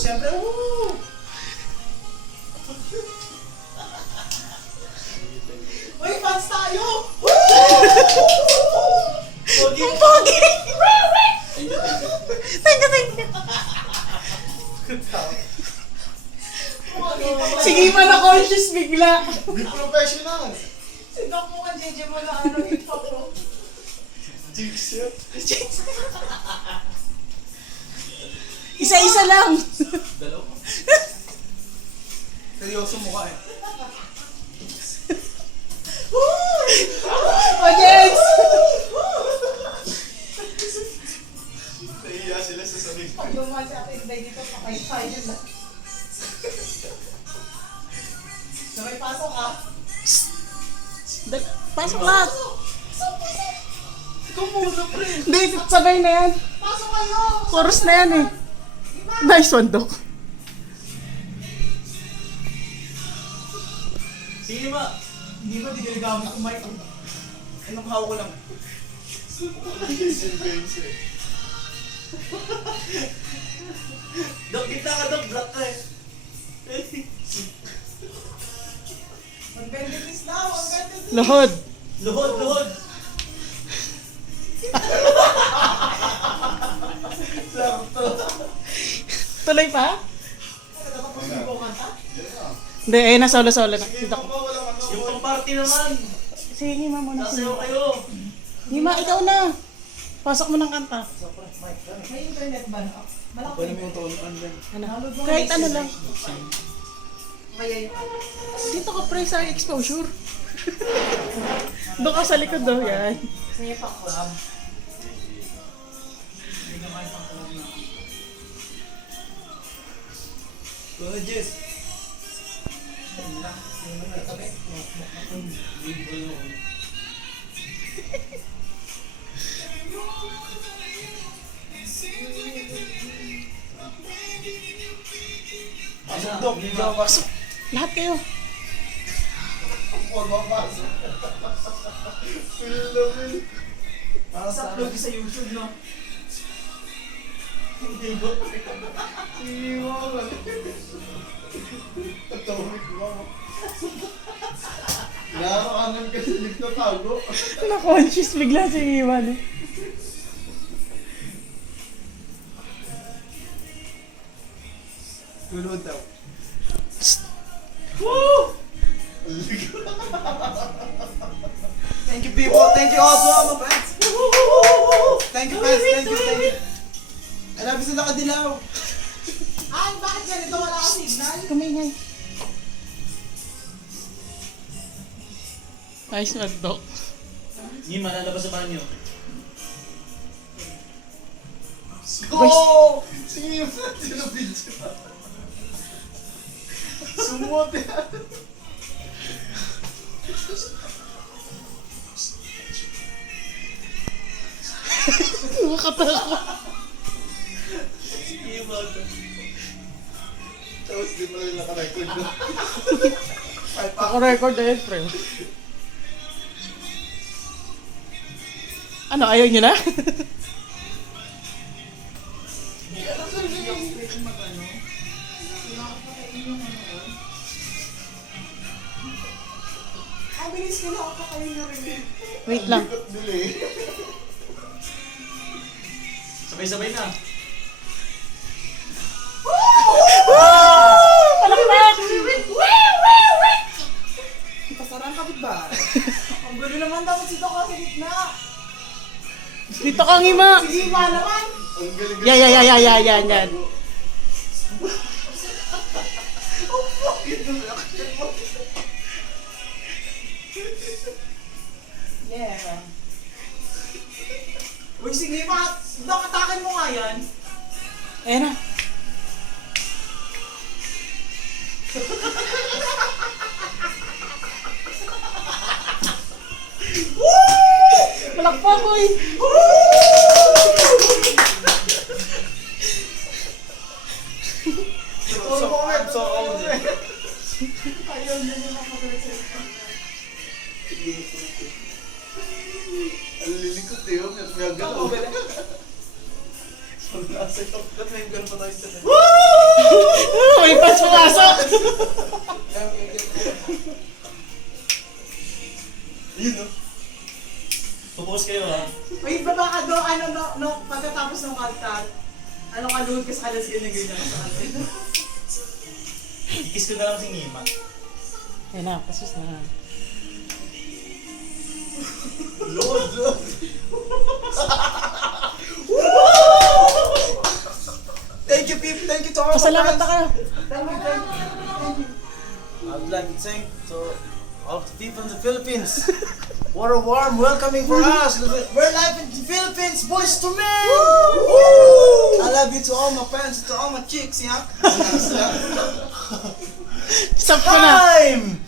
Siyempre, woo! Uy, fans tayo! Pogi! Pogi! Thank you. Sige man na conscious bigla. Be professional! Si Doc mo ka, JJ mo na ano, hip-hop mo. Jigs yan. Isa-isa lang. Dalawa. Seryoso mukha eh. O, Jex! Nahiya sila sa sarili. Pag dumaan si Ate Inday dito, pakay-pay yun na. Sabay pasok ka. Pasok na. Ikaw muna, pre. Hindi, sabay na yan. Pasok kayo! Chorus na yan eh. Nice one, Doc. Sige ma. Hindi ba di ginagamit ko mic? Anong hawak ko lang? Jason Baines eh. Dok, kita ka Dok. Black ka eh. Mag-benefits na, mag-benefits. Lohod. Luhod, luhod. Sakto. Tuloy pa? Tapos hindi ko kanta? Hindi, ayun na, solo-solo na. Sige, mama, walang ano. Yung pang-party naman. Sige, Hima muna. Sasayaw kayo. Hima, ikaw na. Pasok mo ng kanta. May internet ba na? Malaki. yung taon online. Ano? Kahit ano lang. Kaya yun. Dito ka pre sa exposure. Doon ka sa likod do. Yan. Sige pa ko lang. Oh, Jess. Pasok Dok, hindi ka pasok. Lahat kayo. Huwag mapasok. Feel na feel. Para sa upload sa YouTube, no? Hindi ba? Sige mo ka. Tatawid mo. Nakakanan kasi nagtatago. Na-conscious bigla si Hima. No? Tulod daw. Woo! Thank you people, thank you also my friends. Thank you friends, thank you. I love you sa nakadilaw. Ay, bakit ganito? Wala ka signal? Kumingay. Nice one, Doc. Hindi malalabas sa banyo. Go! Sige yung sino video. Sumot yan. Nakakatakot. Sige ba ito? Tapos di pala yung nakarecord na. Naka-record na yun, pre. Ano, ayaw nyo na? Ang bilis ko na ako kayo na rin. Wait lang. Likot nila eh. Sabay-sabay na. Palakpak! Pasarang kapit ba? Ang gulo naman dapat si Doc sa gitna. Dito kang Hima. Sige ba naman? Ang galing. Yan. Yeah. Uy, sige ba? Doc, atakin mo nga yan. Ayan na. Palakpak ko eh. Ayaw na niya makagalit sa ito. Ang lilikot eh, oh. May galaw. Ang nasa yung ba't may gano'n pa tayo sa May pants pumasok! Yun, no? Pupos kayo, ha? May baba ka doon, pagkatapos ng kanta, kaluhod ka sa kalas ganyan sa kanila. Kikis ko na lang si Ngima. Yan na, pasus na. Lord! Thank you, people. Thank you to all Pasalamat na my kayo. I'd like to thank to all the people in the Philippines. What a warm welcoming for us. We're live in the Philippines, boys to men. I love you to all my friends, to all my chicks, yeah. Stop ko na. Time!